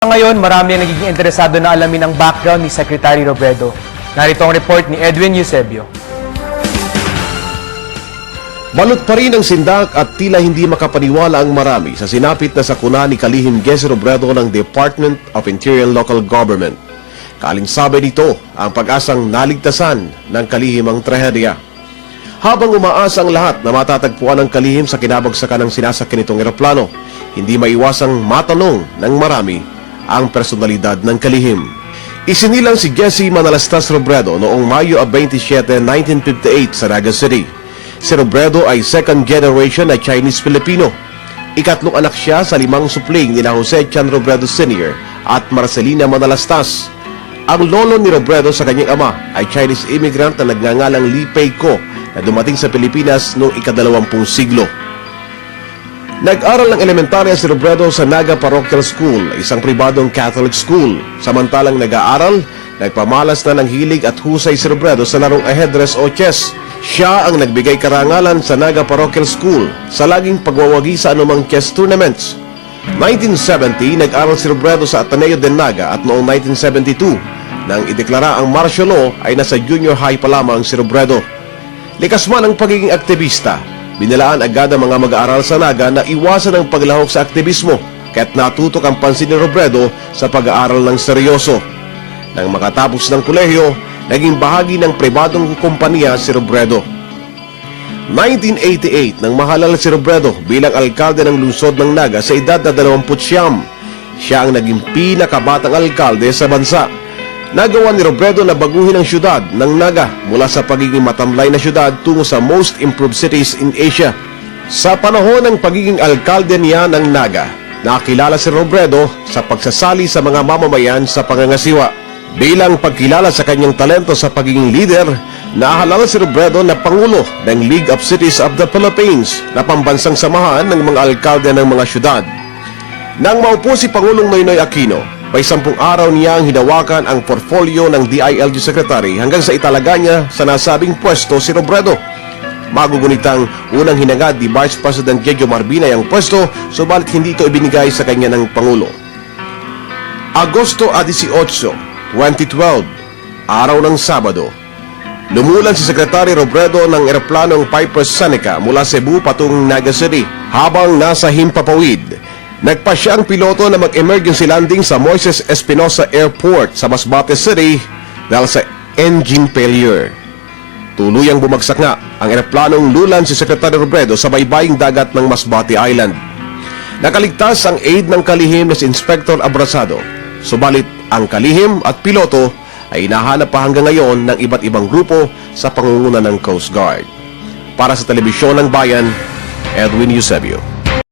Ngayon, marami ang nagiging interesado na alamin ang background ni Secretary Robredo. Narito ang report ni Edwin Eusebio. Balot pa rin ang sindak at tila hindi makapaniwala ang marami sa sinapit na sakuna ni Kalihim Jesse Robredo ng Department of Interior and Local Government. Kaalinsabay nito ang pag-asang naligtasan ng kalihim ang trahedya. Habang umaasa ang lahat na matatagpuan ng kalihim sa kinabagsakan ng sinasakyan nitong eroplano, hindi maiwasang matanong ng marami ang personalidad ng kalihim. Isinilang si Jesse Manalastas Robredo noong Mayo 27, 1958 sa Naga City. Si Robredo ay second generation na Chinese-Filipino. Ikatlong anak siya sa 5 supling nina Jose Chan Robredo Sr. at Marcelina Manalastas. Ang lolo ni Robredo sa kanyang ama ay Chinese immigrant na nagngangalang Li Pei Ko na dumating sa Pilipinas noong ika-20 siglo. Nag-aral ng elementarya si Robredo sa Naga Parochial School, isang pribadong Catholic school. Samantalang nag-aaral, nagpamalas na ng hilig at husay si Robredo sa larong ajedrez o chess. Siya ang nagbigay karangalan sa Naga Parochial School sa laging pagwawagi sa anumang chess tournaments. 1970, nag-aral si Robredo sa Ateneo de Naga at noong 1972, nang ideklara ang martial law ay nasa junior high pa lamang si Robredo. Likas man ang pagiging aktivista, binilaan agad ang mga mag-aaral sa Naga na iwasan ang paglahok sa aktivismo kaya't natutok ang pansin ni Robredo sa pag-aaral ng seryoso. Nang makatapos ng kolehiyo, naging bahagi ng pribadong kumpanya si Robredo. 1988 nang mahalal si Robredo bilang alkalde ng lungsod ng Naga sa edad na 29. Siya ang naging pinakabatang alkalde sa bansa. Nagawa ni Robredo na baguhin ang syudad ng Naga mula sa pagiging matamlay na syudad tungo sa most improved cities in Asia. Sa panahon ng pagiging alkalde niya ng Naga, nakilala si Robredo sa pagsasali sa mga mamamayan sa pangangasiwa. Bilang pagkilala sa kanyang talento sa pagiging leader, nahalala si Robredo na Pangulo ng League of Cities of the Philippines na pambansang samahan ng mga alkalde ng mga syudad. Nang maupo si Pangulong Noynoy Aquino, may 10 araw niyang hinawakan ang portfolio ng DILG Secretary hanggang sa italaga niya sa nasabing pwesto si Robredo. Magugunitang unang hinangad ni Vice President Jejo Marbinay ang pwesto, subalit hindi ito ibinigay sa kanya ng Pangulo. Agosto 18, 2012, araw ng Sabado. Lumulan si Secretary Robredo ng eroplanong Piper Seneca mula Cebu patungong Naga City. Habang nasa Himpapawid, nagpa siya ang piloto na mag-emergency landing sa Moises Espinosa Airport sa Masbate City dahil sa engine failure. Tuluyang bumagsak nga ang eroplanong lulan si Secretary Robredo sa baybaying dagat ng Masbate Island. Nakaligtas ang aide ng kalihim na si Inspector Abrasado. Subalit ang kalihim at piloto ay hinahanap pa hanggang ngayon ng iba't ibang grupo sa pangunguna ng Coast Guard. Para sa Telebisyon ng Bayan, Edwin Eusebio.